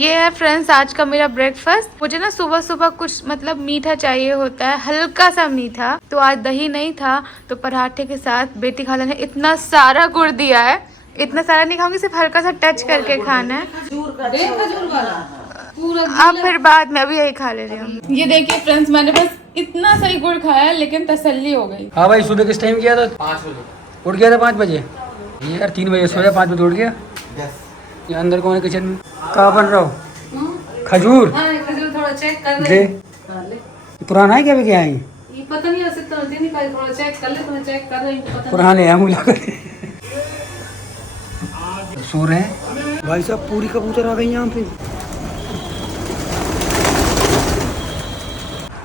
ये है फ्रेंड्स आज का मेरा ब्रेकफास्ट। मुझे ना सुबह सुबह कुछ मतलब मीठा चाहिए होता है, हल्का सा मीठा। तो आज दही नहीं था तो पराठे के साथ बेटी खाला ने इतना सारा गुड़ दिया है। इतना सारा नहीं खाऊंगी, सिर्फ हल्का सा टच करके खाना है। अब फिर बाद में अभी यही खा ले रही हूँ। ये देखिए फ्रेंड्स, मैंने बस इतना सही गुड़ खाया लेकिन तसल्ली हो गई। हाँ भाई, सुबह किस टाइम किया था? 5 बजे उठ गया था। 5 बजे यार 3 बजे सोया, 5 बजे उठ गया। ये अंदर कौन है किचन में? कहाँ बन रहा हो? खजूर। खजूर थोड़ा चेक कर ले। पुराना है क्या? भी क्या है ये पता नहीं, ऐसे तो नहीं, थोड़ा चेक कर ले। थोड़ा चेक कर रहे हैं, पुराने हैं मिला कर। सो रहे हैं भाई साहब। पूरी कबूतर आ गई यहाँ पे।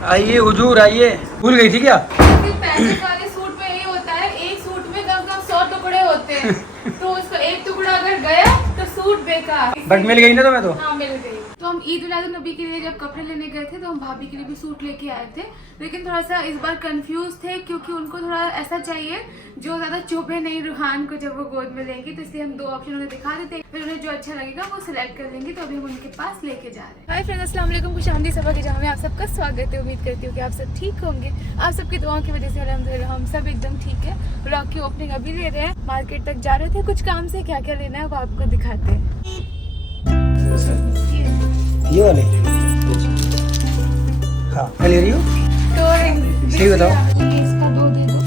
आइए हुजूर आइए। भूल गई थी क्या? पैसे वाले सूट में ये होता है, एक सूट में कम से कम 100 टुकड़े होते हैं। तो उसका एक टुकड़ा अगर गया तो सूट बेकार। बट मिल गई ना तुम्हें? तो हाँ मिल गई। तो हम ईद उल नबी के लिए जब कपड़े लेने गए थे तो हम भाभी के लिए भी सूट लेके आए थे, लेकिन थोड़ा सा इस बार कंफ्यूज थे क्योंकि उनको थोड़ा ऐसा चाहिए जो ज्यादा चुभे नहीं रूहान को जब वो गोद में लेंगे। तो इसलिए हम 2 ऑप्शन उन्हें दिखा देते हैं, फिर उन्हें जो अच्छा लगेगा वो सिलेक्ट कर लेंगे। तो अभी हम उनके पास लेके जा रहे हैं। हाय फ्रेंड्स, अस्सलाम वालेकुम। खुशामदी सभा के जहाँ में आप सबका स्वागत है। उम्मीद करती हूँ कि आप सब ठीक होंगे। आप सबकी दुआओं की वजह से अल्हम्दुलिल्लाह हम सब एकदम ठीक है। ब्लॉग की ओपनिंग अभी ले रहे हैं। मार्केट तक जा रहे थे कुछ काम से, क्या क्या लेना है वो आपको दिखाते हैं। ये वाले हाँ ले रही हो? सही बताओ। इसका 2 दे दो।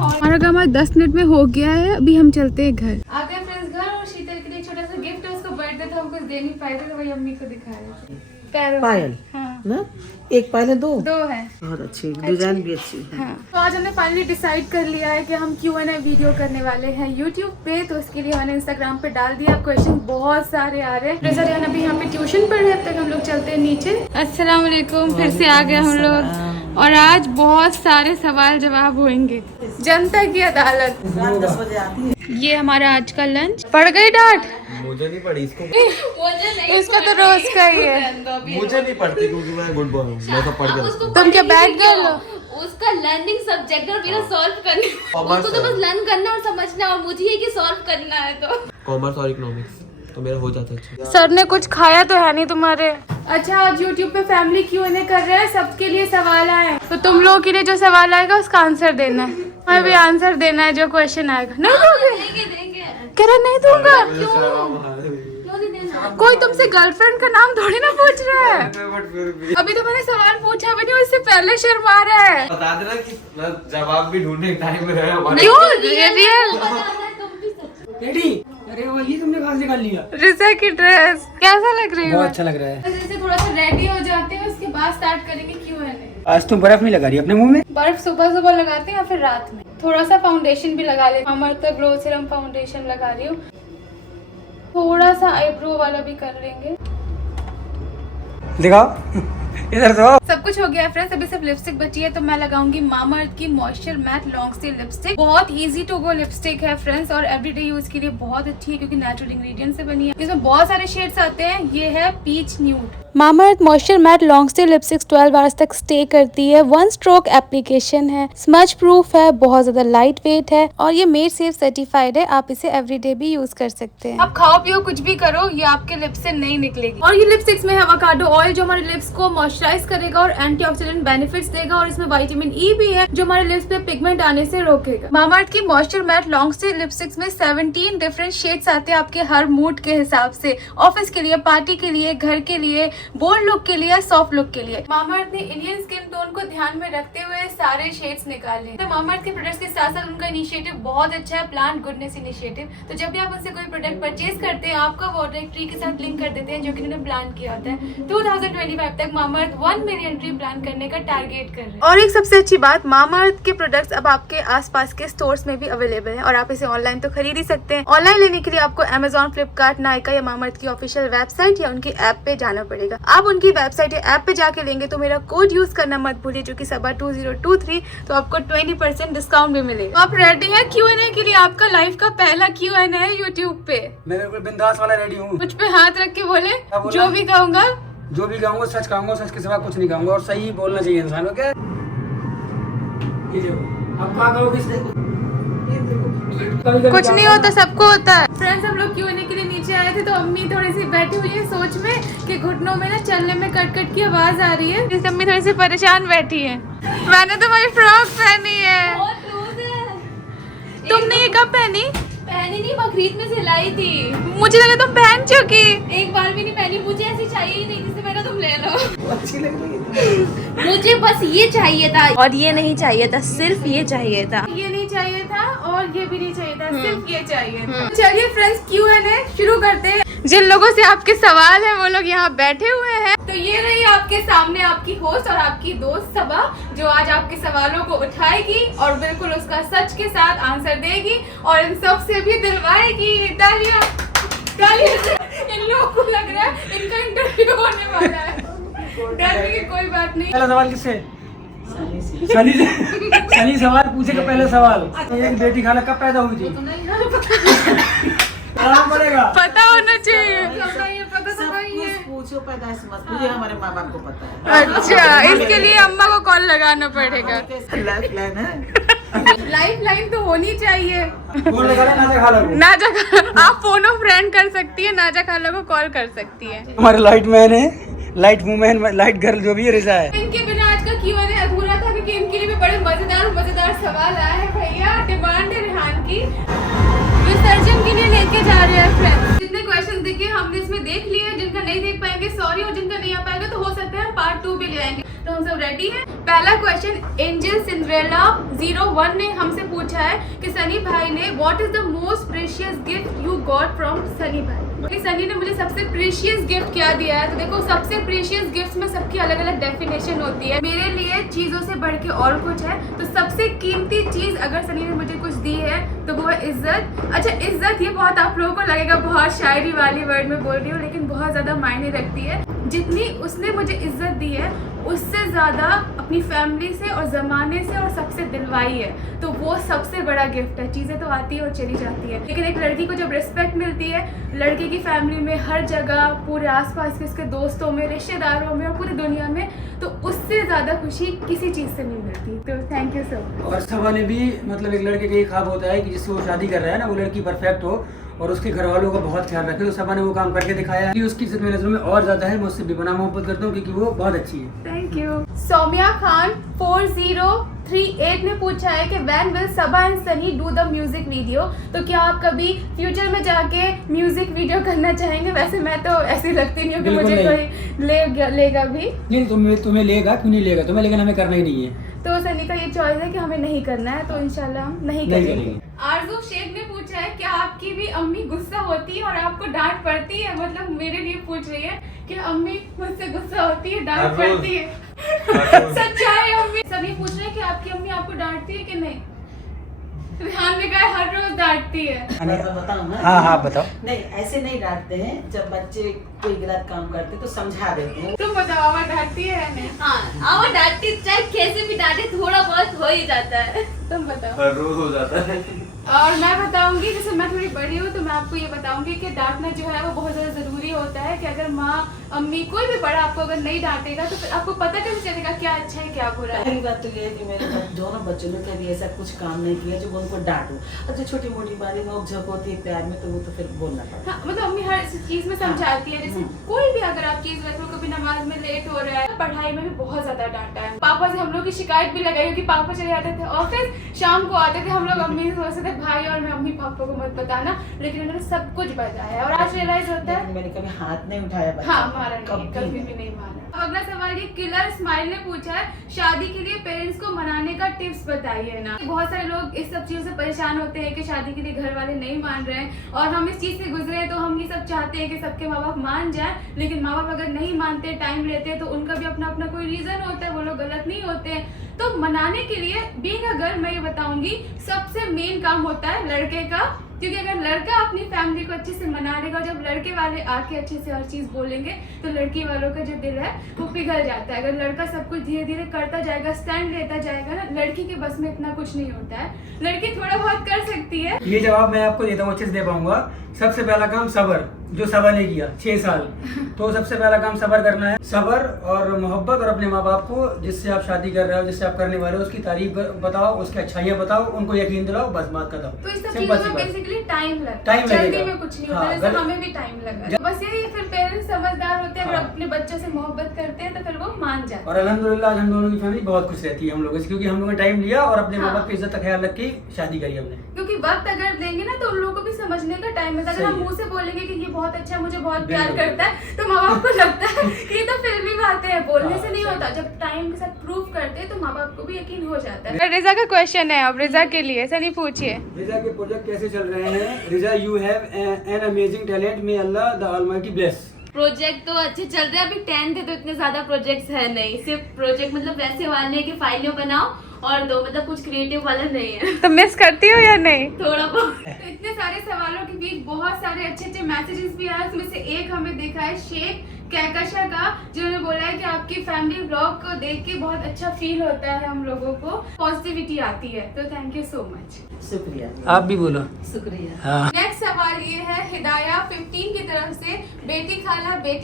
हमारा काम आज 10 मिनट में हो गया है। अभी हम चलते हैं घर। आ गए फ्रेंड्स घर, और शीतल के लिए छोटा सा गिफ्ट है। उसको बर्थडे था, हम कुछ दे नहीं पाए थे तो वही अम्मी को दिखा रहे थे। पैरों पायल हाँ ना, एक पायल है, 2 है। बहुत अच्छी, डिजाइन भी अच्छी है। हाँ। तो आज हमने फाइनली डिसाइड कर लिया है कि हम Q&A वीडियो करने वाले हैं YouTube पे। तो उसके लिए हमने Instagram पे डाल दिया। क्वेश्चन बहुत सारे आ रहे हैं। रेज़ा रियान अभी यहाँ पे ट्यूशन पढ़ रहे हैं, अब तक हम लोग चलते हैं नीचे। अस्सलाम वालेकुम, फिर से आ गए हम लोग, और आज बहुत सारे सवाल जवाब होंगे। जनता की अदालत। 10 बजे आती है। ये हमारा आज का लंच। पड़ गई डांट? मुझे नहीं पड़ी इसको। मुझे नहीं, इसका तो रोज का ही है। मुझे नहीं पड़ती क्योंकि मैं गुड बॉय हूँ। मैं तो पढ़ के तुम क्या बैठ गए लो? उसका लर्निंग सब्जेक्ट और मेरा सॉल्व करना, उसको तो बस लर्न करना और समझना, और मुझे ये कि सॉल्व करना है। तो कॉमर्स और इकोनॉमिक्स तो मेरा हो जाता है अच्छा। सर ने कुछ खाया तो है नहीं तुम्हारे? अच्छा, आज YouTube पे फैमिली Q&A कर रहे हैं, सबके लिए सवाल आए। तो तुम लोगों के लिए जो सवाल आएगा उसका आंसर देना है। हमें भी आंसर देना है जो क्वेश्चन आएगा। नहीं दोगे? देंगे। कह रहे नहीं दूंगा। क्यों नहीं देना? कोई तुमसे गर्लफ्रेंड का नाम थोड़ी ना पूछ रहा है। अभी तो मैंने सवाल पूछा भी नहीं, उससे पहले शर्मा रहा है। बता देना कि जवाब भी ढूंढने टाइम में रहे हमारे। क्यों? रियल अरे वो ये तुमने कहाँ से निकाल लिया? रिसा की ड्रेस कैसा लग रही है? बहुत अच्छा लग रहा है। जैसे थोड़ा सा रेडी हो जाते हैं, उसके बाद स्टार्ट करेंगे Q&A। आज तुम बर्फ नहीं लगा रही अपने मुंह में? बर्फ सुबह सुबह लगाते हैं या फिर रात में। थोड़ा सा फाउंडेशन भी लगा ले। हमारे तो ग्लो सीरम फाउंडेशन लगा रही हूँ। थोड़ा सा आईब्रो वाला भी कर लेंगे। दिखाओ इधर तो। सब कुछ हो गया फ्रेंड्स, अभी सिर्फ लिपस्टिक बची है। तो मैं लगाऊंगी मामा अर्थ की moisture matte long stay lipstick. बहुत इजी टू गो लिपस्टिक है फ्रेंड्स, और एवरीडे यूज के लिए बहुत अच्छी है क्योंकि नेचुरल इंग्रेडिएंट से बनी है। इसमें बहुत सारे शेड्स आते हैं। ये है peach nude. Mamaearth moisture matte long stay lipstick 12 hours तक स्टे करती है। 1 स्ट्रोक एप्लीकेशन है, स्मज प्रूफ है, बहुत ज्यादा लाइट वेट है, और ये मेड सेफ सर्टिफाइड है। आप इसे एवरीडे भी यूज कर सकते हैं। आप खाओ पियो कुछ भी करो, ये आपके लिप्स से नहीं निकलेगी। और ये लिपस्टिक्स में है एवोकाडो ऑयल जो हमारे लिप्स को मॉइस्चराइज करेगा और एंटीऑक्सीडेंट बेनिफिट्स देगा, और इसमें विटामिन ई भी है जो हमारे लिप्स पे पिगमेंट आने से रोकेगा। मामा अर्थ की moisture matte long stay lipsticks में 17 डिफरेंट शेड्स आते हैं आपके हर मूड के हिसाब से। ऑफिस के लिए, पार्टी के लिए, घर के लिए, बोल्ड लुक के लिए, सॉफ्ट लुक के लिए। मामा अर्थ ने इंडियन स्किन टोन को ध्यान में रखते हुए सारे शेड्स निकाले। तो मामा अर्थ के प्रोडक्ट्स के साथ साथ उनका इनिशिएटिव बहुत अच्छा है, प्लांट गुडनेस इनिशिएटिव। तो जब भी आप उनसे कोई प्रोडक्ट परचेज करते हैं, आपका वो डायरेक्ट ट्री के साथ लिंक कर देते हैं जो कि उन्होंने प्लान किया होता है। 2025 तक मामा अर्थ 1 मिलियन ट्री प्लान करने का टारगेट कर रहे हैं। और एक सबसे अच्छी बात, मामा अर्थ के प्रोडक्ट्स अब आपके आसपास के स्टोर्स में भी अवेलेबल हैं, और आप इसे ऑनलाइन तो खरीद ही सकते हैं। ऑनलाइन लेने के लिए आपको Amazon, फ्लिपकार्ट, नायका या मामा अर्थ की ऑफिशियल वेबसाइट या उनकी ऐप पे जाना पड़ेगा। आप उनकी वेबसाइट या ऐप पे जाके लेंगे तो मेरा कोड यूज करना मत भूलिए, जो कि सबा 2023, तो आपको 20% डिस्काउंट भी मिलेगा। आप रेडी है Q&A के लिए? आपका लाइफ का पहला Q&A है यूट्यूब पे। मैं बिल्कुल बिंदास वाला रेडी हूँ। मुझ पे हाथ रख के बोले, जो भी कहूँगा जो भी कहूँगा सच कहूँगा, सच के सिवा कुछ नहीं कहूँगा, और सही बोलना चाहिए इंसान को। अब क्या कहोगे? कुछ नहीं होता, सबको होता है। फ्रेंड्स, हम लोग Q&A के लिए नीचे आए थे तो अम्मी थोड़ी सी बैठी हुई है सोच में कि घुटनों में ना चलने में कट कट की आवाज आ रही है, इसलिए अम्मी थोड़ी सी परेशान बैठी है। मैंने तुम्हारी फ्रॉक पहनी है। बहुत लूज है। तुमने ये कब पहनी? पहनी नहीं, बकरीद में सिलाई थी। मुझे लगा तुम पहन चुकी। एक बार भी नहीं पहनी, मुझे ऐसी चाहिए ही नहीं जिससे मैंने तुम ले लो। अच्छी लग रही है। मुझे बस ये चाहिए था और ये नहीं चाहिए था, सिर्फ ये चाहिए था। ये नहीं चाहिए था और ये भी नहीं चाहिए था, सिर्फ ये चाहिए था। चलिए फ्रेंड्स, Q&A शुरू करते हैं। जिन लोगों से आपके सवाल हैं वो लोग यहाँ बैठे हुए हैं। तो ये रही आपके सामने आपकी होस्ट और आपकी दोस्त सबा, जो आज आपके सवालों को उठाएगी और बिल्कुल उसका सच के साथ आंसर देगी और इन सब से भी दिलवाएगी। तालियां, तालियां। इन लोगों को लग रहा है इनका इंटरव्यू होने वाला है। डरने की कोई बात नहीं। पहला सवाल किससे? सनी से। सनी सवाल पूछेगा पहले सवाल। एक बेटी खाला कब पैदा हुई थी? पड़ेगा, पता होना चाहिए। पूछो पैदाइश मत, मुझे हमारे माँ बाप को पता है। अच्छा, इसके लिए अम्मा को कॉल लगाना पड़ेगा। लाइफ लाइन है। लाइफ लाइन तो होनी चाहिए। फोन लगा ले नाजा खाला को। नाजा खाला, आप फोन ऑफ फ्रेंड कर सकती है, नाजा खाला को कॉल कर सकती है। हमारे लाइट मैन है, लाइट वुमेन, लाइट गर्ल जो भी है रिजा है। इनके बिना आज का Q&A अधूरा था क्योंकि इनके लिए भी बड़े मजेदार सवाल आए हैं। भैया डिमांड है रेहान की, विसर्जन के लिए लेके जा रहे हैं फ्रेंड्स। जितने क्वेश्चन देखे हमने इसमें देख लिए, जिनका नहीं देख पाएंगे सॉरी, और जिनका नहीं आ पाएगा तो हो सकता है पार्ट 2 भी ले आएंगे। तो हम सब रेडी हैं। पहला क्वेश्चन एंजल सिंड्रेला 01 ने हमसे पूछा है कि सनी भाई ने what is the most precious gift you got from Sunny भाई। कि सनी ने मुझे सबसे प्रीशियस गिफ्ट क्या दिया है। तो देखो, सबसे प्रीशियस गिफ्ट में सबकी अलग अलग डेफिनेशन होती है। मेरे लिए चीजों से बढ़ के और कुछ है। तो सबसे कीमती चीज अगर सनी ने मुझे कुछ दी है तो वो है इज्जत। अच्छा, इज्जत ये बहुत आप लोगों को लगेगा बहुत शायरी वाली वर्ड में बोल रही हूँ, लेकिन बहुत ज्यादा मायने रखती है। जितनी उसने मुझे इज्जत दी है उससे ज्यादा अपनी फैमिली से और जमाने से और सबसे दिलवाई है। तो वो सबसे बड़ा गिफ्ट है। चीजें तो आती है और चली जाती है, लेकिन एक लड़की को जब रिस्पेक्ट मिलती है, लड़के की फैमिली में, हर जगह, पूरे आसपास के उसके दोस्तों में, रिश्तेदारों में और पूरी दुनिया में, तो उससे ज्यादा खुशी किसी चीज से नहीं मिलती। तो थैंक यू सो मच। और सबा ने भी मतलब एक लड़के का ये ख्वाब होता है कि जिससे वो शादी कर रहा है ना, वो लड़की परफेक्ट हो और उसके घर वालों का बहुत ख्याल रखे। तो सबा ने वो काम करके दिखाया है कि उसकी इज्जत मेरे नजरों में और ज्यादा है। मैं उससे बेपनाह मोहब्बत करता हूँ क्योंकि वो बहुत अच्छी है। Thank you. सौम्या खान 4038 ने पूछा है कि when will Saba and Sunny do the music video. तो क्या आप कभी फ्यूचर में जाके म्यूजिक वीडियो करना चाहेंगे? वैसे मैं तो ऐसी लगती नहीं हूँ कि मुझे कोई लेगा भी। नहीं, तुम्हें लेगा, क्यों नहीं लेगा तुम्हें, लेकिन हमें करना ही नहीं है। तो सनी का ये चॉइस है कि हमें नहीं करना है, तो इंशाल्लाह हम नहीं करेंगे। आरजू शेख ने पूछा है क्या आपकी भी अम्मी गुस्सा होती है और आपको डांट पड़ती है? मतलब मेरे लिए पूछ रही है कि अम्मी मुझसे गुस्सा होती है, डांट पड़ती है। सच्चाई अम्मी। सभी पूछ रहे हैं कि आपकी अम्मी आपको डांटती है कि नहीं? रेहान ने कहा हर रोज डांटती है। बताऊं ना? हाँ बताओ। नहीं, ऐसे नहीं डांटते हैं। जब बच्चे कोई गलत काम करते तो समझा देते हैं। तुम बताओ, आवाज डांटती है या नहीं? हाँ, वो डांटती, चाहे कैसे भी डांटे, थोड़ा बहुत हो ही जाता है। तुम बताओ। हर रोज हो जाता है। और मैं बताऊंगी, जैसे मैं थोड़ी बड़ी हूँ तो मैं आपको ये बताऊंगी कि डांटना जो है वो बहुत ज़्यादा ज़रूरी होता है। कि अगर माँ, अम्मी, कोई भी बड़ा आपको अगर नहीं डांटेगा तो फिर आपको पता कैसे चलेगा क्या अच्छा है क्या बुरा है। पहली बात तो ये है कि मेरे दोनों बच्चों ने कभी ऐसा कुछ काम नहीं किया जो उनको डांटो। और जो छोटी मोटी बातें नोक झोंक होती है प्यार में, तो वो तो फिर बोलना पड़ता है। हाँ, मतलब अम्मी हर चीज में समझाती है। जैसे कोई भी अगर आप चीज रखो, कभी नमाज में लेट हो रहा है, पढ़ाई में भी बहुत ज्यादा डांटा है। पापा से हम लोग की शिकायत भी लगाई कि पापा चले जाते थे ऑफिस, शाम को आते थे, हम लोग अम्मी से सोचते थे भाई और मैं अम्मी पापा को मत बताना, लेकिन उन्होंने सब कुछ बताया और आज रियलाइज होता है। मैंने कभी हाथ नहीं उठाया बच्चा। हाँ, मारा नहीं, कभी भी नहीं मारा। अगला सवाल ये किलर स्माइल ने पूछा है, शादी के लिए पेरेंट्स को मनाने का टिप्स बताइए ना। बहुत सारे लोग इस सब चीजों से परेशान होते हैं कि शादी के लिए घर वाले नहीं मान रहे हैं, और हम इस चीज से गुजरे हैं तो हम ये सब चाहते हैं कि सबके माँ बाप मान जाए। लेकिन माँ बाप अगर नहीं मानते, टाइम लेते हैं, तो उनका भी अपना अपना कोई रीजन होता है, वो लोग गलत नहीं होते। तो मनाने के लिए बीइंग अ गर्ल मैं ये बताऊंगी, सबसे मेन काम होता है लड़के का। क्योंकि अगर लड़का अपनी फैमिली को अच्छे से मना लेगा, जब लड़के वाले आके अच्छे से हर चीज बोलेंगे तो लड़की वालों का जो दिल है वो पिघल जाता है। अगर लड़का सब कुछ धीरे धीरे करता जाएगा, स्टैंड लेता जाएगा ना, लड़की के बस में इतना कुछ नहीं होता है। लड़की थोड़ा बहुत कर सकती है। ये जवाब मैं आपको देता हूँ, अच्छे से दे पाऊंगा। सबसे पहला काम सब्र। जो सबा ने किया 6 साल। तो सबसे पहला काम सब्र करना है, सब्र और मोहब्बत, और अपने माँ बाप को जिससे आप शादी कर रहे हो, जिससे आप करने वाले हो, उसकी तारीफ बताओ, उसकी अच्छाइयाँ बताओ, उनको यकीन दिलाओ, बस बात खत्म। तो इस सब सिंपल चीजों सी में बात। बेसिकली टाइम लगता है, टाइम जल्दी लगेगा। में कुछ नहीं होता, हाँ, जैसे गलत- हमें भी टाइम लगा। बस यही फिर पेरेंट्स समझदार होते हैं, अगर हाँ। अपने बच्चों से मोहब्बत करते हैं तो फिर वो मान जाते हैं। और अल्हम्दुलिल्लाह आज हम दोनों की फैमिली बहुत खुश रहती है हम लोगों से, क्योंकि हम लोगों ने टाइम लिया और अपने माँ बाप हाँ। की इज्जत का ख्याल रख के शादी करी हमने। क्योंकि वक्त अगर देंगे ना तो उन लोगों को भी समझने का टाइम मिलता है। अगर हम सही है। मुंह से बोलेंगे कि ये बहुत अच्छा है, मुझे बहुत प्यार बिल्कुल। करता है, तो माँ बाप को लगता है कि ये तो फिल्मी बातें हैं, बोलने हाँ, से नहीं सही। होता। जब टाइम के साथ प्रूव करते हैं तो माँ बाप को भी यकीन हो जाता है। रिजा का क्वेश्चन है, अब रिजा के लिए सनी पूछिए। रिजा के प्रोजेक्ट कैसे चल रहे हैं? Riza, you have an amazing talent, may Allah the almighty bless. Project तो अच्छे चल रहे हैं, अभी 10th है तो इतने ज्यादा प्रोजेक्ट्स है नहीं, सिर्फ प्रोजेक्ट मतलब वैसे वाले कि फाइलें बनाओ और दो, मतलब कुछ क्रिएटिव वाला नहीं है। तो मिस करती हो या नहीं? थोड़ा बहुत। तो इतने सारे सवालों के बीच बहुत सारे अच्छे अच्छे मैसेजेस भी आए, उसमें से एक हमें देखा है शेख कैकशा का, जिन्होंने बोला है कि आपकी फैमिली व्लॉग को देख के बहुत अच्छा फील होता है, हम लोगों को पॉजिटिविटी आती है, तो थैंक यू सो मच। शुक्रिया। आप भी बोलो। शुक्रिया। हाँ। नेक्स्ट सवाल ये है हिदाया 15 की तरफ से, बेटी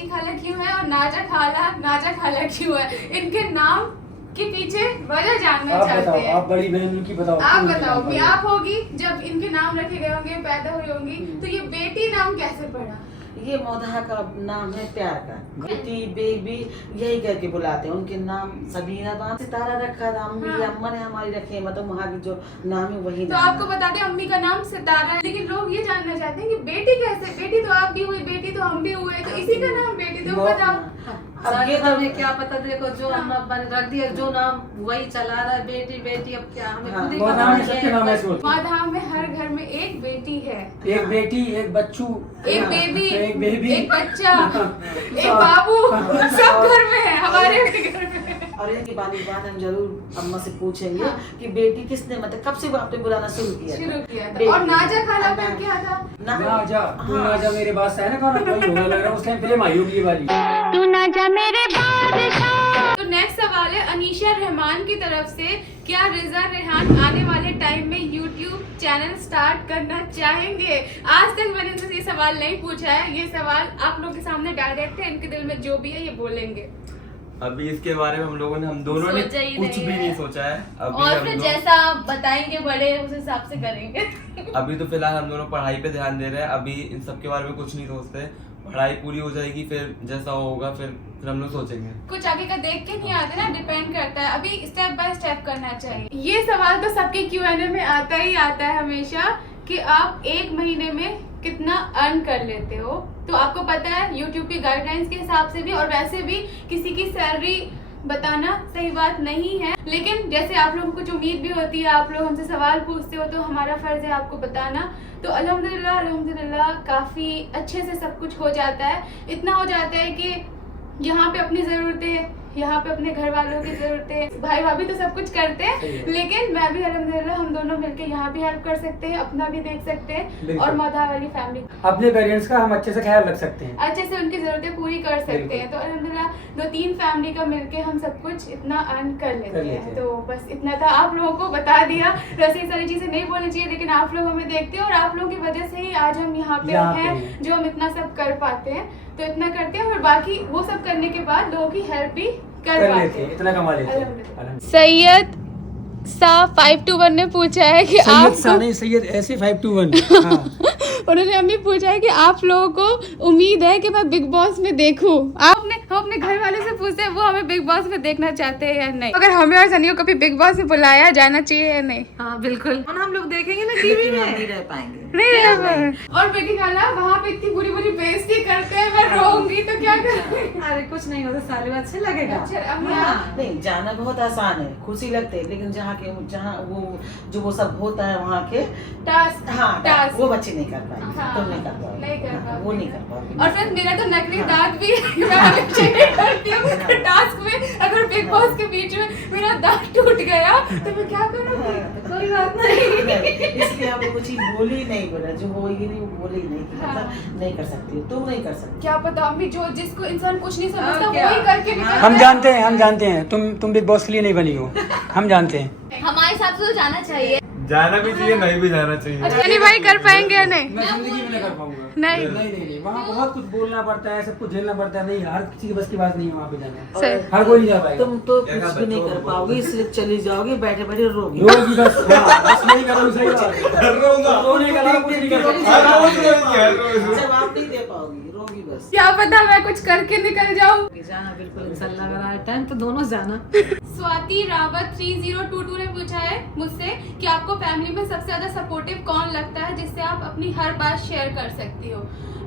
खाला क्यों है और नाजा खाला क्यों है? इनके नाम के पीछे वजह जानना आप चाहते बताओ, हैं। आप बड़ी बहन उनकी बताओ। आप उनके बताओ नाम कि बताओ। आप होगी जब इनके नाम रखे गए होंगे, पैदा हुई होंगी, तो ये बेटी नाम कैसे पड़ा? ये मोधा का नाम है प्यार का, बेटी बेबी यही करके बुलाते हैं। उनके नाम सबीना बान सितारा रखा था, अम्मी हाँ। अम्मा ने हमारी रखे हैं, मतलब वहाँ की जो नाम है वही तो नाम आपको है। बता दें अम्मी का नाम सितारा है, लेकिन लोग ये जानना चाहते हैं कि बेटी कैसे? बेटी तो आप भी हुई, बेटी तो हम भी हुए, तो इसी का नाम बेटी, तो बताओ। अब ये तो हमें क्या पता, देखो जो अम्मा अब्बा ने रख दिया, जो नाम वही चला रहा है, बेटी बेटी, अब क्या हमें हाँ, खुद ही बहुत पता नाम है, नहीं सबके है। नाम ऐसे होते माँ धाम में हर घर में एक बेटी है, हैं। एक बेटी, एक बच्चू, एक बेबी, एक बेबी, एक बच्चा, एक बाबू, सब घर में है, हमारे भी घर में है। और इनकी बात हम जरूर अम्मा से पूछेंगे हाँ। कि बेटी किसने, मतलब कब से आपने बुलाना शुरू किया था? शुरू किया था। बेटी। और नाजा खाला फिर क्या था? नाजा, तू हाँ। नाजा मेरे पास है ना, खाना कोई होगा लग रहा है उस टाइम फिल्म आई होगी ये वाली। तो नेक्स्ट सवाल है अनीशा रहमान की तरफ से, क्या रिजा रेहान आने वाले टाइम में YouTube चैनल स्टार्ट करना चाहेंगे? आज तक मैंने इनसे ये सवाल नहीं पूछा है, ये सवाल आप लोग के सामने डायरेक्ट है, इनके दिल में जो भी है ये बोलेंगे। अभी इसके बारे में हम दोनों ने सोचा ही कुछ नहीं भी है। नहीं सोचा है। अभी और हम फिर लोग- जैसा आप बताएंगे बड़े उस हिसाब से करेंगे। अभी तो फिलहाल हम दोनों पढ़ाई पे ध्यान दे रहे हैं, अभी इन सब के बारे में कुछ नहीं सोचते। पढ़ाई पूरी हो जाएगी, फिर जैसा होगा फिर हम लोग सोचेंगे। कुछ आगे का देख के नहीं आते ना, डिपेंड करता है, अभी स्टेप बाय स्टेप करना चाहिए। ये सवाल तो सबके Q&A में आता ही आता है हमेशा कि आप एक महीने में कितना अर्न कर लेते हो। तो आपको पता है YouTube की गाइडलाइंस के हिसाब से भी और वैसे भी किसी की सैलरी बताना सही बात नहीं है, लेकिन जैसे आप लोगों को कुछ उम्मीद भी होती है, आप लोग हमसे सवाल पूछते हो, तो हमारा फर्ज है आपको बताना। तो अल्हम्दुलिल्लाह काफ़ी अच्छे से सब कुछ हो जाता है। इतना हो जाता है कि यहाँ पे अपनी ज़रूरतें, यहाँ पे अपने घर वालों की ज़रूरतें, भाई भाभी तो सब कुछ करते सही हैं, है। लेकिन मैं भी अल्हम्दुलिल्लाह हम दोनों मिलके यहाँ भी हेल्प कर सकते हैं, अपना भी देख सकते हैं बिल्कुल। और मधा वाली फैमिली अपने पेरेंट्स का हम अच्छे से ख्याल रख सकते हैं। अच्छे से उनकी ज़रूरतें पूरी कर सकते बिल्कुल। हैं। तो अल्हम्दुलिल्लाह 2-3 फैमिली का मिलके हम सब कुछ इतना अर्न कर लेते हैं। तो बस इतना था, आप लोगों को बता दिया। वैसे ये सारी चीज़ें नहीं बोलनी चाहिए, लेकिन आप लोग हमें देखते हैं और आप लोगों की वजह से ही आज हम यहाँ पे यहाँ पे हैं, हैं। जो हम इतना सब कर पाते हैं। तो इतना करते हैं और बाकी वो सब करने के बाद लोगों की हेल्प भी कर कर पाते लेते हैं, हैं। इतना कमा लेते हैं। अल्हम्दुलिल्लाह। अल्हम्दुलिल्लाह। सैयद सा 521 ने पूछा है कि सैयद सानी सैयद ऐसे 521। हाँ। उन्होंने हमें पूछा है कि आप लोगों को उम्मीद है कि मैं बिग बॉस में देखूं। आप अपने घर वाले से पूछते हैं वो हमें बिग बॉस में देखना चाहते हैं या नहीं। अगर हमें और सनी को कभी बिग बॉस में बुलाया जाना चाहिए या नहीं? हाँ बिल्कुल, और हम लोग देखेंगे ना लेकिन टीवी हम में। नहीं रह पाएंगे। नहीं रह पाए। और बेटी खाला वहाँ पे इतनी बुरी बुरी बेइज्जती करते हैं, मैं रोऊंगी तो क्या करूँ? अरे कुछ नहीं होता, साले अच्छे लगेगा। अच्छा, अब हाँ, नहीं जाना बहुत आसान है, खुशी लगती है, लेकिन जहाँ वो जो वो सब होता है वहाँ के टास्क, हाँ टास्क वो बच्चे नहीं कर पाएंगे। हाँ, तुम नहीं कर पाओगे। नहीं कर हाँ, पाओगे। वो नहीं कर पाओगे। और फ्रेंड्स मेरा तो नकली दांत भी है, मैं हमेशा ये करती हूँ कि टास्क में अगर बिग बॉस के बीच में मेरा दांत टूट गया तो मैं क्या करूँगी? कोई बात नहीं, इसलिए हम वो चीज बोली नहीं, बोला जो होगी नहीं वो बोली नहीं कि हाँ। मतलब नहीं कर सकती हो, तुम नहीं कर सकती। क्या पता अम्मी, जो जिसको इंसान कुछ नहीं समझता और क्या? वही करके निकलता हम है। जानते हैं तुम बिग बॉस के लिए नहीं बनी हो, हम जानते हैं। हमारे हिसाब से तो जाना चाहिए। जाना भी चाहिए, नहीं भी जाना चाहिए। सनी भाई कर पाएंगे या नहीं? मैं जिंदगी में नहीं कर पाऊंगा। नहीं। नहीं, वहाँ बहुत कुछ बोलना पड़ता है, सब कुछ झेलना पड़ता है। नहीं, हर किसी की बस की बात नहीं है वहाँ पे जाना। सही। हर कोई नहीं जा पाएगा। तुम तो कुछ भी नहीं कर पाओगे, इसलिए चली जाओगी, बैठे बैठे रोगी। रोगी बस, हाँ, बस नहीं करूँ, सही बात है। रोने का अलावा कुछ नहीं कर सकता। जवाब नहीं दे पाओगी, रोगी बस। क्या पता मैं कुछ करके निकल जाऊँ। जाना बिल्कुल इंशाल्लाह, अगर आए टाइम तो दोनों जाना। स्वाति रावत 3022 ने पूछा है मुझसे कि आपको फैमिली में सबसे ज्यादा सपोर्टिव कौन लगता है जिससे आप अपनी हर बात शेयर कर सकती हो।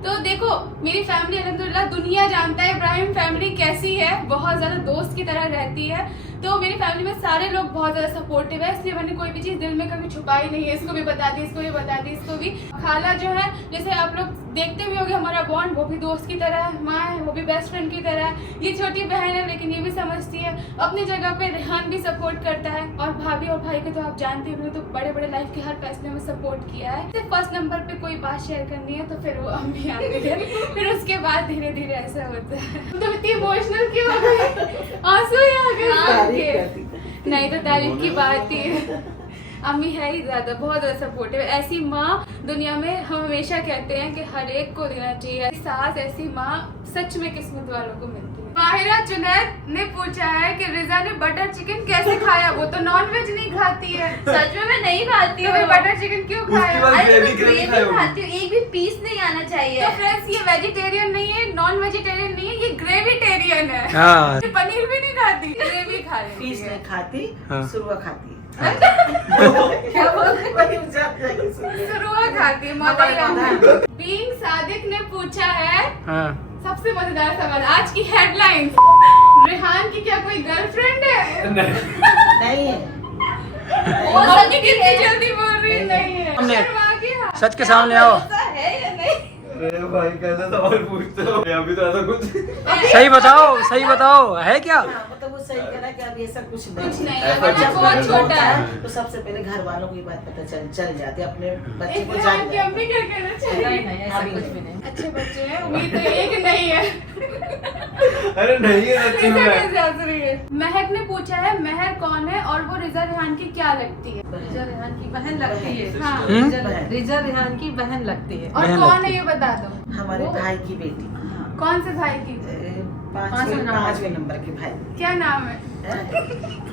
तो देखो, मेरी फैमिली अल्हम्दुलिल्लाह दुनिया जानता है इब्राहिम फैमिली कैसी है, बहुत ज्यादा दोस्त की तरह रहती है। तो मेरी फैमिली में सारे लोग बहुत ज्यादा सपोर्टिव है, इसलिए मैंने कोई भी चीज दिल में कभी छुपाई नहीं है। इसको भी बता दी, इसको भी बता दी, इसको भी। खाला जो है, जैसे आप लोग देखते भी होंगे हमारा बॉन्ड, वो भी दोस्त की तरह है। माँ है, वो भी बेस्ट फ्रेंड की तरह है। ये छोटी बहन है लेकिन ये भी समझती है। अपनी जगह पे रेहान भी सपोर्ट करता है, और भाभी और भाई को तो आप जानते हो, तो बड़े बड़े लाइफ के हर फैसले में सपोर्ट किया है। सिर्फ फर्स्ट नंबर पे कोई बात शेयर करनी है तो फिर वो अम्मी आती है, फिर उसके बाद धीरे धीरे ऐसा होता है। तुम इतनी इमोशनल क्यों हो गई? आंसू ही आ गए सुन के। नहीं तो तारीफ की बात ही है। अम्मी है ही ज्यादा, बहुत ज्यादा सपोर्टिव है। ऐसी माँ दुनिया में हम हमेशा कहते हैं कि हर एक को देना चाहिए। सास ऐसी माँ सच में किस्मत वालों को मिलती है। माहिरा जुनैद ने पूछा है कि रिजा ने बटर चिकन कैसे खाया, वो तो नॉन वेज नहीं खाती है। सच में मैं नहीं खाती तो हूँ। फिर बटर चिकन क्यों खाया? बाद अरे ग्रेवी मैं ग्रेवी ग्रेवी खाई खाती हूँ, एक भी पीस नहीं आना चाहिए। तो फ्रेंड्स, ये वेजिटेरियन नहीं है, नॉन वेजिटेरियन नहीं है, ये ग्रेविटेरियन है। हाँ। ये पनीर भी नहीं खाती, ग्रेवी खा रही पीस नहीं खाती, हाँ। सुरुआ खाती। क्या बोल रही? वही जात जाके सुरुआ। सुरुआ खाती है। हमारे बीइंग सादिक ने पूछा है हाँ। सबसे मजेदार सवाल आज की हेडलाइन, रेहान की क्या कोई गर्लफ्रेंड है? नहीं है। मम्मी कितनी जल्दी बोल रही है नहीं है। हमने- शर्मा गया। सच के सामने आओ। ऐसा है या नहीं? अरे भाई कैसा सवाल पूछते हो, अभी तो ऐसा कुछ सही बताओ, सही बताओ, है क्या? हाँ, मतलब वो सही कह रहा है कि अभी ऐसा कुछ नहीं कुछ नहीं है। है, और बच्चा जब बहुत बच्चा छोटा होता है। तो सबसे पहले घर वालों को ये बात पता चल जाती है, अपने बच्चे को इब्राहिम जान की जाती अम्मी क्या कहना नहीं चाहिए? नहीं, ऐसा कुछ भी नहीं। अच्छे बच्चे हैं, उम्मीद तो एक नहीं है। अरे नहीं है सच्ची रिजा में। कैसे हंस रही है? महक ने पूछा है महर कौन है और वो रिजा रेहान की क्या लगती है? रिजा रेहान की बहन लगती है। हाँ। रिजा रेहान की बहन लगती है। और बहन कौन लगती है ये बता दो। हमारे भाई की बेटी, कौन से भाई की? पांचवें नंबर के भाई। क्या नाम है?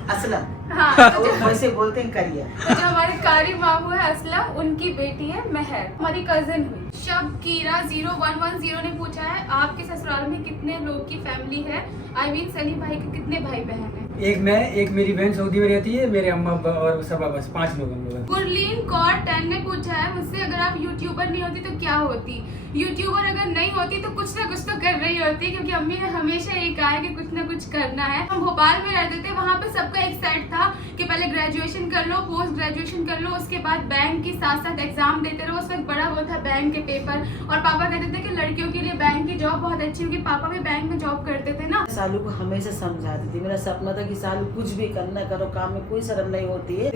असलम। हाँ, वो वैसे बोलते हैं करिया। तो जो हमारे कारी मामू है असलम, उनकी बेटी है महर, हमारी कजिन हुई। शबकीरा 0110 ने पूछा है आपके ससुराल में कितने लोग की फैमिली है? आई मीन सनी भाई के कितने भाई बहन है? एक मैं, एक मेरी बहन सऊदी में रहती है, मेरे अम्मा अब्बा और सब, बस 5 लोग हम लोग हैं। गुरलीन कौर 10 ने पूछा है मुझसे अगर आप यूट्यूबर नहीं होती तो क्या होती? यूट्यूबर अगर नहीं होती तो कुछ ना कुछ तो कर रही होती, क्योंकि अम्मी ने हमेशा ये कहा है कि कुछ ना कुछ करना है। हम भोपाल में रहते थे, वहाँ पे सबका एक सेट था कि पहले ग्रेजुएशन कर लो, पोस्ट ग्रेजुएशन कर लो, उसके बाद बैंक की साथ साथ एग्जाम देते रहो। उस वक्त बड़ा वो था बैंक के पेपर, और पापा कहते थे कि लड़कियों के लिए बैंक की जॉब बहुत अच्छी होगी। पापा भी बैंक में जॉब करते थे ना। सालू को हमेशा समझाती थी, मेरा सपना था कि सालू कुछ भी करना करो, काम में कोई शर्म नहीं होती है।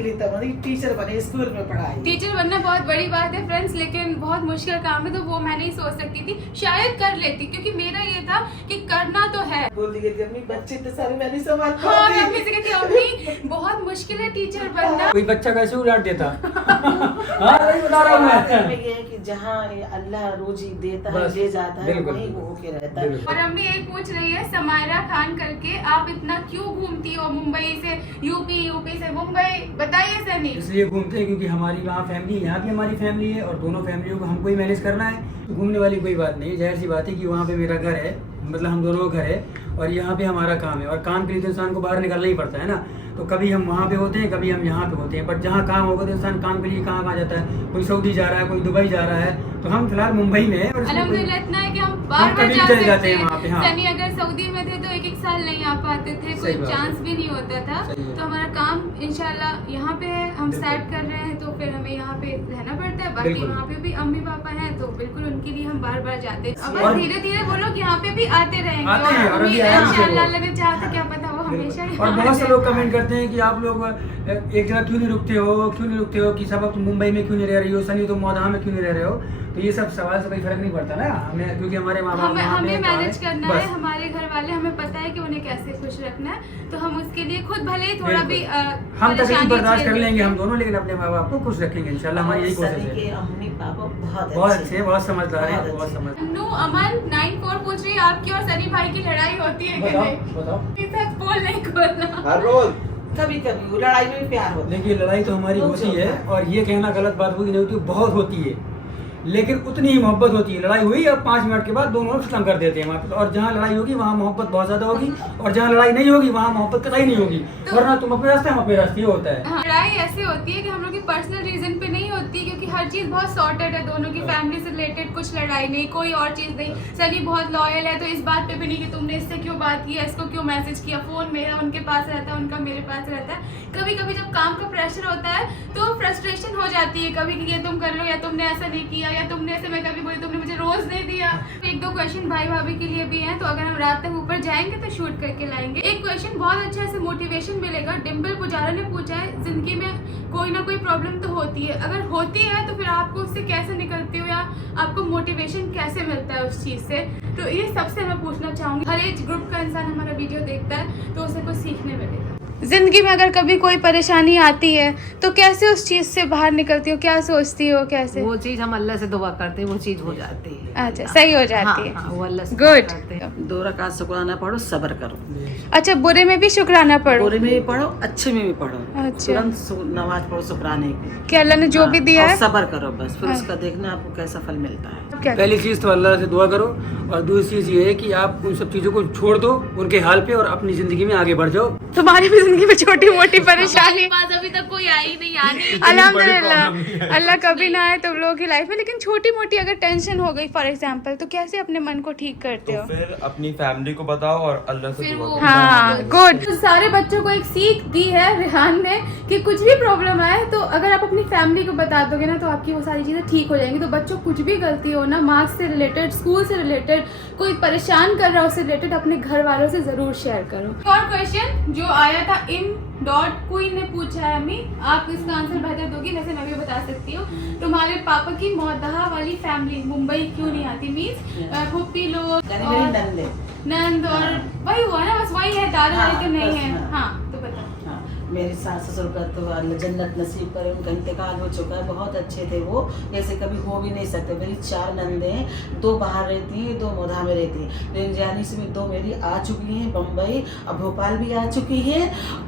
टीचर बने, स्कूल में पढ़ाई। टीचर बनना बहुत बड़ी बात है फ्रेंड्स, लेकिन बहुत मुश्किल काम है, तो वो मैं नहीं सोच सकती थी। शायद कर लेती, क्योंकि मेरा ये था कि करना तो है। बोल दी कि अम्मी बच्चे तो सारे मैं नहीं संभाल हाँ, मैं पाऊंगी। अम्मी से कहती अम्मी बहुत मुश्किल है टीचर बनना। कोई बच्चा कैसे उलाट देता? हाँ, वही बता रहा हूँ बात मैं। में ये है कि जहाँ अल्लाह रोजी देता है, बस, ले जाता है, बिल्कुल, वहीं वो होके रहता है। बिल्कुल। और अम्मी यही पूछ रही है समायरा खान करके, आप इतना क्यों घूमती हो मुंबई से यूपी, यूपी से मुंबई, बताइए सनी। इसलिए घूमते हैं क्योंकि हमारी वहाँ फैमिली, यहाँ भी हमारी फैमिली है, और दोनों फैमिलियों को हमको ही मैनेज करना है। तो घूमने वाली कोई बात नहीं है, जाहिर सी बात है कि वहाँ पे मेरा घर है, मतलब हम दोनों का घर है, और यहाँ पे हमारा काम है, और काम के लिए तो इंसान को बाहर निकलना ही पड़ता है ना। तो कभी हम वहाँ पे होते हैं, कभी हम यहाँ पे होते हैं, बट जहाँ काम होगा तो इंसान काम के लिए कहाँ कहाँ जाता है। कोई सऊदी जा रहा है, कोई दुबई जा रहा है, तो हम फिलहाल मुंबई में हैं। और इसमें कोई- अल्हम्दुलिल्लाह इतना है कि हम बार बार कभी जा चले जाते सकते हैं वहाँ पे, हाँ। सनी अगर सऊदी में थे तो एक एक साल नहीं आ पाते थे, कोई सही बात है। चांस भी नहीं होता था। सही है। तो हमारा काम इंशाल्लाह यहाँ पे है, हम बिल्कुल। सेट कर रहे हैं, तो फिर हमें यहाँ पे रहना पड़ता है। बाकी बिल्कुल। वहाँ पे भी अम्मी पापा हैं, तो बिल्कुल उनके लिए हम बार बार जाते हैं। अब और- धीरे धीरे वो लोग यहाँ पे भी आते रहेंगे, आते हैं, और और अभी उम्मीद है आराम से इंशाल्लाह वो- अगर चाहते क्या पता वो हमेशा और बहुत से लोग कमेंट करते हैं कि आप लोग एक जगह क्यों नहीं रुकते हो कि सब आप मुंबई में क्यों नहीं रह रही हो, सनी तो मौदा में क्यों नहीं रह रहे हो। तो ये सब सवाल से कोई फर्क नहीं पड़ता ना हमें, क्योंकि हमारे माँ बाप हमें मैनेज करना है, हमारे घर वाले हमें पता है कि उन्हें कैसे खुश रखना है, तो हम उसके लिए खुद भले ही थोड़ा भी हम तकलीफ बर्दाश्त कर लेंगे हम दोनों, लेकिन अपने माँ बाप को खुश रखेंगे इंशाल्लाह, हमारी यही कोशिश सनी के है। अम्मी पापा बहुत अच्छे, बहुत समझदार है, बहुत समझ। नु अमन 94 पूछ रही है आपकी और सनी भाई की लड़ाई होती है कि नहीं? बताओ। सच बोल नहीं खोलना। हर रोज कभी कभी लड़ाई में भी प्यार होता है। देखिए लड़ाई तो हमारी होती है, और ये कहना गलत बात होगी नहीं होती, बहुत होती है, लेकिन उतनी ही मोहब्बत होती है। लड़ाई हुई अब 5 मिनट के बाद दोनों खत्म कर देते हैं वापस, और जहाँ लड़ाई होगी वहाँ मोहब्बत बहुत ज्यादा होगी, और जहाँ लड़ाई नहीं होगी वहाँ मोहब्बत कतई नहीं होगी, वरना तुम अपने रास्ते हम अपने रास्ते, ये होता है। हाँ, लड़ाई ऐसे होती है कि हम लोग की पर्सनल रीजन पे नहीं होती, क्योंकि हर चीज बहुत सॉर्टेड है, दोनों की फैमिली से रिलेटेड कुछ लड़ाई नहीं, कोई और चीज नहीं। सनी बहुत लॉयल है, तो इस बात पे भी नहीं कि तुमने इससे क्यों बात किया, इसको क्यों मैसेज किया, फोन मेरा उनके पास रहता है, उनका मेरे पास रहता है। कभी कभी जब काम का प्रेशर होता है तो फ्रस्ट्रेशन हो जाती है कभी कि ये तुम कर लो, या तुमने ऐसा नहीं किया, या तुमने ऐसे, मैं कभी बोली तुमने मुझे रोज नहीं दिया। 1-2 क्वेश्चन भाई भाभी के लिए भी हैं, तो अगर हम रात तक ऊपर जाएंगे तो शूट करके लाएंगे। एक क्वेश्चन बहुत अच्छा से मोटिवेशन मिलेगा। डिम्पल पुजारा ने पूछा है, जिंदगी में कोई ना कोई प्रॉब्लम तो होती है, अगर होती है तो फिर आपको उससे कैसे निकलती हो, या आपको मोटिवेशन कैसे मिलता है उस चीज से। तो ये सबसे मैं पूछना चाहूंगी। हर एक ग्रुप का इंसान हमारा वीडियो देखता है तो उसे कुछ सीखने मिलेगा। जिंदगी में अगर कभी कोई परेशानी आती है तो कैसे उस चीज से बाहर निकलती हो, क्या सोचती हो, कैसे? वो चीज हम अल्लाह से दुआ करते हैं, वो चीज हो जाती है। अच्छा, सही हो जाती है। हाँ, वो अल्लाह से Good. दुआ करते हैं। 2 रकात शुक्राना पढ़ो, सब्र करो। अच्छा, बुरे में भी शुक्राना पढ़ो। बुरे में भी पढ़ो, अच्छे में भी पढ़ो। अच्छा। तुरंत नमाज पढ़ो शुक्राने की, कि अल्लाह ने जो भी दिया और है। सब्र करो बस, फिर हाँ। उसका देखना आपको कैसा फल मिलता है। क्या? पहली चीज तो अल्लाह से दुआ करो, और दूसरी चीज ये है कि आप उन सब चीजों को छोड़ दो उनके हाल पे, और अपनी जिंदगी में आगे बढ़ जाओ। तुम्हारी भी जिंदगी में छोटी मोटी परेशानी मेरे पास अभी तक कोई आई नहीं, आने अल्हम्दुलिल्लाह, अल्लाह कभी ना आए तुम लोगों की लाइफ में, लेकिन छोटी मोटी अगर टेंशन हो गई फॉर एग्जांपल, तो कैसे अपने मन को ठीक करते तो हो? फिर अपनी फैमिली को बताओ और अल्लाह से फिर दुआ वो- करो। हाँ, गुड। तो सारे बच्चों को एक सीख दी है रिहान ने कि कुछ भी प्रॉब्लम आए तो अगर आप अपनी फैमिली को बता दोगे ना, तो आपकी वो सारी चीजें ठीक हो जाएंगी। तो बच्चों कुछ भी गलती हो ना, मार्क्स से रिलेटेड, स्कूल से रिलेटेड, कोई परेशान कर रहा हो उससे रिलेटेड, अपने घर वालों से जरूर शेयर करो। और क्वेश्चन जो आया था क्वीन ने पूछा है, अम्मी आप इसका आंसर बेहतर दोगी, वैसे मैं भी बता सकती हूँ। तुम्हारे पापा की मौदहा वाली फैमिली मुंबई क्यों नहीं आती? मीन्स फुप्पी लोग यानी मेरी और नंदे। नंद और वही हुआ ना, बस वही है, दादा हाँ, दादी तो नहीं बस, है। हाँ। हाँ, तो बताओ। हाँ, मेरे सास ससुर का तो अल्लाह जन्नत नसीब करे, उनका इंतकाल हो चुका है, बहुत अच्छे थे वो, ऐसे कभी हो भी नहीं सकते। मेरी 4 नंदे हैं, 2 बाहर रहती हैं, 2 मोधा में रहती हैं। लेकिन जानी से में 2 मेरी आ चुकी हैं बम्बई, अब भोपाल भी आ चुकी है,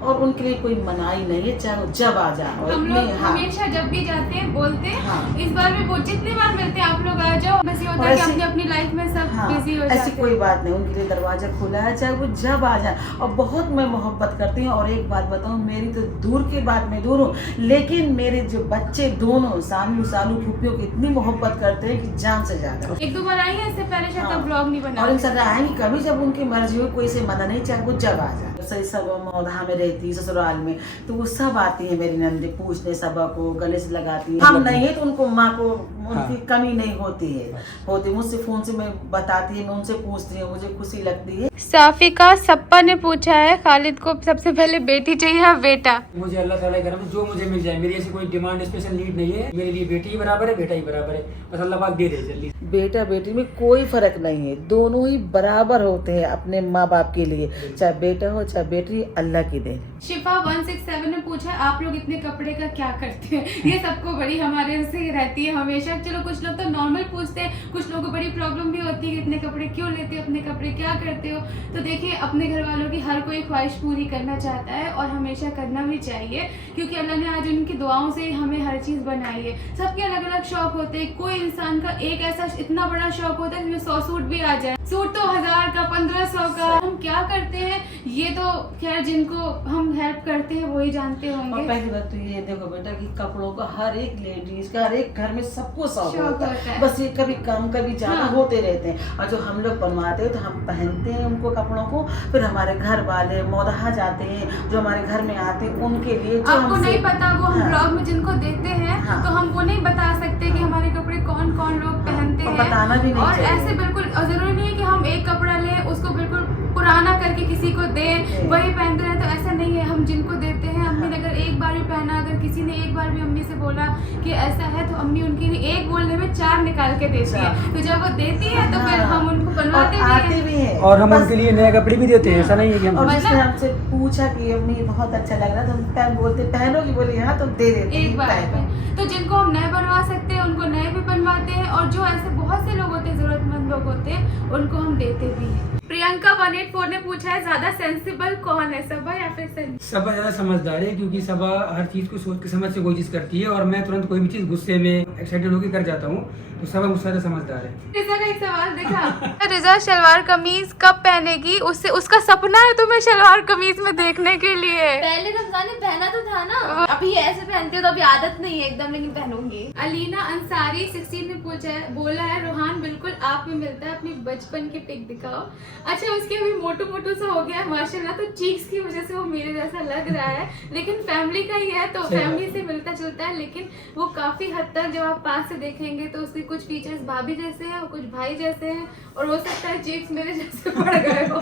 और उनके लिए कोई मनाही नहीं है, चाहे वो जब आ जाए। और हम इतनी- लोग हाँ, हमेशा जब भी जाते हैं बोलते हैं, हाँ। इस बार भी जितनी बार मिलते हैं आप लोग आ जाओ, बस ये होता है कि ऐसी- अपनी अपनी लाइफ में सब हाँ, बिजी हो ऐसी जाते हैं। कोई बात नहीं, उनके लिए दरवाजा खुला है, चाहे वो जब आ जाए। और बहुत मैं मोहब्बत करती हूँ। और एक बात बताऊँ, मेरी तो दूर की बात मैं दूर हूँ, लेकिन मेरे जो बच्चे दोनों सानू सालू फूफियों की इतनी मोहब्बत करते हैं कि जान से ज्यादा। 1-2 बार आई है, इससे पहले शायद हाँ। ब्लॉग नहीं बना। और इन सब आएंगी कभी जब उनकी मर्जी हो, कोई से मना नहीं, चाहे वो जब आ जाए। सही सब मौधा में रहती ससुराल में, तो वो सब आती है मेरी नंदे पूछने सबा को, गले से लगाती है। हम नहीं है तो उनको माँ को उनकी कमी नहीं होती है, मुझसे फोन से मैं बताती है, मैं उनसे पूछती हूँ, मुझे खुशी लगती है। साफिका सप्पा ने पूछा है, खालिद को सबसे पहले बेटी चाहिए या बेटा? मुझे अल्लाह ताला के करम से जो मुझे मिल जाए, मेरी ऐसी कोई डिमांड स्पेशल नीड नहीं है। मेरे लिए बेटी ही बराबर है, बेटा ही बराबर है, बस अल्लाह पाक दे दे जल्दी। बेटा बेटी में कोई फर्क नहीं है, दोनों ही बराबर होते हैं अपने माँ बाप के लिए, चाहे बेटा हो चाहे बेटी, अल्लाह की देन। शिफा 167 ने पूछा है, आप लोग इतने कपड़े का क्या करते हैं? ये सबको बड़ी हमारे उससे रहती है हमेशा। चलो कुछ लोग तो नॉर्मल पूछते हैं, कुछ लोगों को बड़ी प्रॉब्लम भी होती है कि इतने कपड़े क्यों लेते हो, अपने कपड़े क्या करते हो। तो देखिए, अपने घर वालों की हर कोई ख्वाहिश पूरी करना चाहता है, और हमेशा करना भी चाहिए, क्योंकि अल्लाह ने आज उनकी दुआओं से हमें हर चीज़ बनाई है। सबके अलग अलग शौक होते हैं। कोई इंसान का एक ऐसा इतना बड़ा शौक होता है जिसमें 100 सूट भी आ जाए, सूट तो 1000 का 1500 का। हम क्या करते हैं ये तो खैर जिनको हम हेल्प करते हैं वही जानते और होंगे। पहली बात तो ये देखो बेटा कि कपड़ों का हर एक लेडीज का, हर एक घर में सबको शौक शौक होता होता है। है, बस ये कभी कम कभी ज्यादा हाँ। होते रहते हैं। और जो हम लोग बनवाते हैं तो हम पहनते हैं उनको कपड़ों को, फिर हमारे घर वाले मौदहा जाते हैं, जो हमारे घर में आते हैं उनके लिए जो आपको हमसे- नहीं पता, वो हम हाँ। ब्लॉग में जिनको देते हैं हाँ। तो हम वो नहीं बता सकते कि हमारे कपड़े कौन कौन लोग पहनते और हैं। बताना भी नहीं और चाहिए। ऐसे बिल्कुल, और जरूरी नहीं है कि हम एक कपड़ा लें उसको बिल्कुल पुराना करके किसी को दे वही पहनते रहे, तो ऐसा नहीं है। हम जिनको देते हैं, अम्मी ने अगर एक बार भी पहना, अगर किसी ने एक बार भी अम्मी से बोला कि ऐसा है, तो अम्मी उनके लिए एक बोलने में 4 निकाल के देती है। तो जब वो देती है तो फिर हम उनको बनवाते भी हैं और हम उनके लिए नए कपड़े भी देते हैं, ऐसा नहीं है कि हम और जिसने हमसे पूछा कि अम्मी बहुत अच्छा लग रहा है, तो हम टाइम बोलते पहनोगी, बोले हाँ, तो दे देते एक बार में। तो जिनको हम नए बनवा सकते हैं उनको नए भी बनवाते हैं, और जो ऐसे बहुत से लोग होते हैं, जरूरतमंद लोग होते हैं, उनको हम देते भी हैं। प्रियंका 184 ने पूछा है ज्यादा सेंसिबल कौन है, सबा या फिर सनी? सबा ज्यादा समझदार है, क्योंकि सबा हर चीज को सोच के समझ से कोई चीज करती है, और मैं तुरंत कोई भी चीज गुस्से में एक्साइटेड होकर कर जाता हूँ, तो सबा मुझसे ज्यादा समझदार है। रिजा का एक सवाल देखा, रिजा शलवार कमीज कब पहनेगी? उससे उसका सपना है तुम्हें शलवार कमीज में देखने के लिए। पहले रमजान में पहना तो था ना, अभी ऐसे पहनती हो तो अभी आदत नहीं है एकदम, लेकिन पहनूंगी। अलीना अंसारी 16 ने पूछा है, बोला है रोहान बिल्कुल आप में मिलता है, अपनी बचपन की पिक दिखाओ। अच्छा, उसके अभी मोटू मोटू सा हो गया है माशाल्लाह, तो चीक्स की वजह से वो मेरे जैसा लग रहा है, लेकिन फैमिली का ही है तो फैमिली से मिलता जुलता है, लेकिन वो काफी हद तक जब आप पास से देखेंगे तो उसके कुछ फीचर्स भाभी जैसे हैं और कुछ भाई जैसे हैं, और हो सकता है चीक्स मेरे जैसे पड़ गए हो।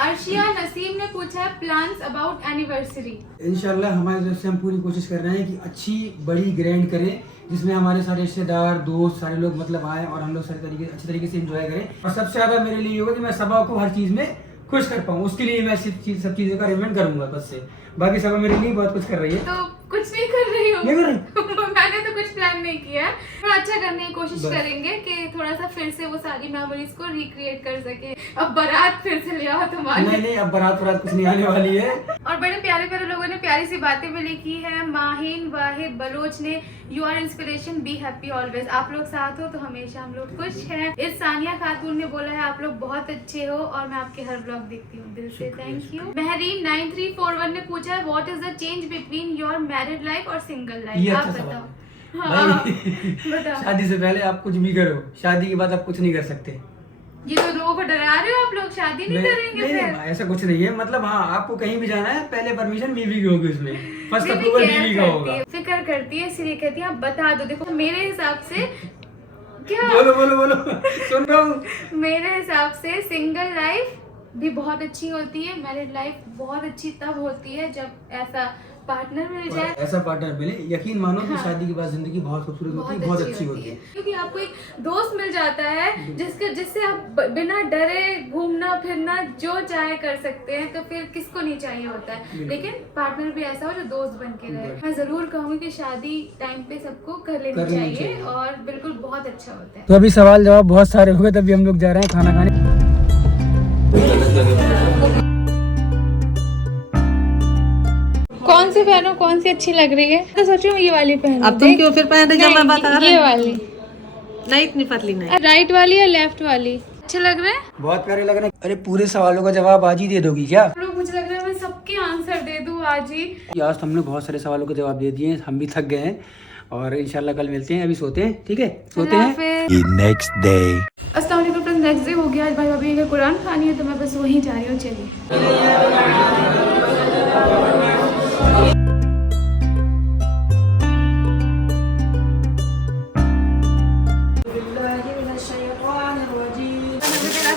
अर्शिया नसीम ने पूछा है प्लान्स अबाउट एनिवर्सरी। इंशाल्लाह हमारी तरफ से हम पूरी कोशिश कर रहे हैं कि अच्छी बड़ी ग्रैंड करें, जिसमें हमारे सारे रिश्तेदार दोस्त सारे लोग मतलब आए और हम लोग अच्छे तरीके से एंजॉय करें। और सबसे ज्यादा मेरे लिए होगा कि मैं सबा को हर चीज में खुश कर पाऊँ, उसके लिए मैं सब चीजों का अरेंजमेंट करूंगा बस से। बाकी सबा मेरे लिए बहुत कुछ कर रही है। तो कुछ नहीं कर रही हूँ, नहीं कर रही? मैंने तो कुछ प्लान नहीं किया है, थोड़ा अच्छा करने की कोशिश करेंगे कि थोड़ा सा फिर से वो सारी मेमोरीज को रिक्रिएट कर सके। अब बारात फिर से ले आओ तुम्हारे। नहीं, अब बारात कुछ नहीं आने वाली है। और बड़े प्यारे प्यारे लोगों ने प्यारी सी बातें भी लिखी है। माहिन वाहिद बलोच ने you are inspiration, be happy always. आप लोग साथ हो तो हमेशा हम लोग खुश हैं। इस सानिया खातून ने बोला है आप लोग बहुत अच्छे हो और मैं आपके हर ब्लॉग देखती हूँ, दिल से थैंक यू। महरीन 9341 ने पूछा है what is the change between your married life और सिंगल लाइफ? ये आप अच्छा बताओ। सवाल हाँ, भाई, बताओ। शादी से पहले आप कुछ भी करो, शादी के बाद आप कुछ नहीं कर सकते। ये तो लोगों को डरा रहे हो आप लोग, शादी नहीं करेंगे नहीं, फिर? ऐसा कुछ नहीं है। मतलब हाँ, आपको कहीं भी जाना है पहले परमिशन बीवी की होगी, उसमें फर्स्ट बीवी अप्रूवल केयर बीवी का करती होगा। है, फिक्र करती है, इसलिए कहती है आप बता दो। देखो मेरे हिसाब से क्या, बोलो सुन रहा हूँ। मेरे हिसाब से सिंगल लाइफ भी बहुत अच्छी होती है, मैरिड लाइफ बहुत अच्छी तब होती है जब ऐसा पार्टनर मिल जाए। ऐसा पार्टनर मिले, यकीन मानो कि हाँ। शादी के बाद जिंदगी बहुत खूबसूरत होती है, बहुत अच्छी होती है। क्योंकि आपको एक दोस्त मिल जाता है जिससे आप बिना डरे घूमना फिरना जो चाहे कर सकते हैं, तो फिर किसको नहीं चाहिए होता है। लेकिन पार्टनर भी ऐसा हो जो दोस्त बन के रहे। मैं जरूर कहूँगी कि शादी टाइम पे सबको कर लेनी चाहिए और बिल्कुल बहुत अच्छा होता है। तो अभी सवाल जवाब बहुत सारे हो गए, तभी हम लोग जा रहे हैं खाना खाने। कौन सी पहनो, कौन सी अच्छी लग रही है? तो सोच रही हूँ ये वाली पहनो। अब तुम क्यों फिर पहन रही जब मैं बता रही ये हूँ? वाली नहीं, इतनी पतली नहीं। राइट वाली या लेफ्ट वाली अच्छे लग रहे हैं? बहुत प्यारे लग रहे हैं। अरे पूरे सवालों का जवाब आज ही दे दोगी क्या? लोग मुझे लग रहा है मैं सबके आंसर दे दूँ आज ही। आज तो हमने बहुत सारे सवालों के जवाब दे दिए, हम भी थक गए हैं और इंशाल्लाह कल मिलते हैं। अभी सोते हैं, ठीक है? सोते हैं। Next day. अस्सलाम वालेकुम फ्रेंड्स, नेक्स्ट डे हो गया। आज भाई भाभी का कुरान खानी है तो मैं बस वहीं जा रही हूँ। चलिए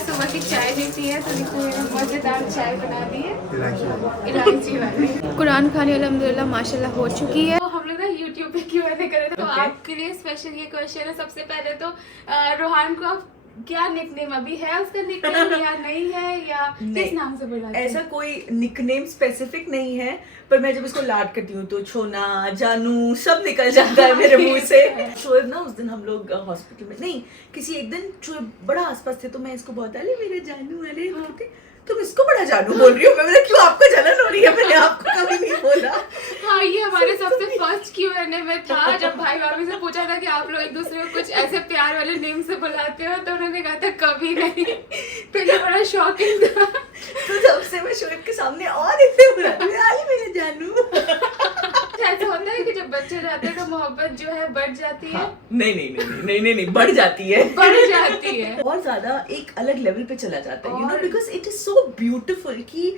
सुबह की चाय नहीं पी है तो देखो मजेदार चाय बना दी है इलायची वाली। कुरान खाने अल्हम्दुलिल्लाह माशाल्लाह हो चुकी है। तो हम लोग ना यूट्यूब पे Q&A करे तो आपके लिए स्पेशल ये क्वेश्चन है। सबसे पहले तो रोहान को आप क्या निकनेम अभी है उसका निकनेम या नहीं है या किस नाम से बुलाते हैं? ऐसा कोई निकनेम स्पेसिफिक नहीं है, पर मैं जब इसको लाड करती हूँ तो छोना जानू सब निकल जाता है मेरे मुंह से। शोएब ना उस दिन हम लोग हॉस्पिटल में नहीं किसी एक दिन शोएब बड़ा आसपास थे तो मैं इसको बहुत अरे मेरे जानू अरे बोलते तुम इसको बड़ा जानू बोल रही हो। मैं बोला क्यों आपको जलन हो रही है? मैंने आपको कभी नहीं बोला। हाँ, ये हमारे सबसे फर्स्ट Q&A में था जब भाई भाभी से पूछा था कि आप लोग एक दूसरे को कुछ ऐसे प्यार वाले नेम से बुलाते हो, तो उन्होंने कहा था कभी नहीं। तो ये बड़ा शॉकिंग था। तो तब से मैं शोएब के सामने और इसे बुलाती हूँ अरे मेरे जानू। ऐसा होता है कि जब बच्चे जाते हैं तो मोहब्बत जो है बढ़ जाती है। नहीं बढ़ जाती है। बढ़ जाती है और ज्यादा एक अलग लेवल पे चला जाता है, you know, because it is so beautiful कि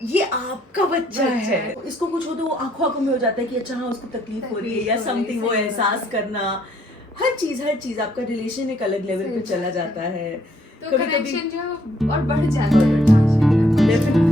ये आपका बच्चा है। इसको कुछ हो तो वो आंखों में हो जाता है कि अच्छा हाँ उसको तकलीफ हो रही है या समथिंग, वो एहसास करना, हर चीज आपका रिलेशन एक अलग लेवल पे चला जाता है। तो कनेक्शन जो है और बढ़ जाता है। डेफिनेटली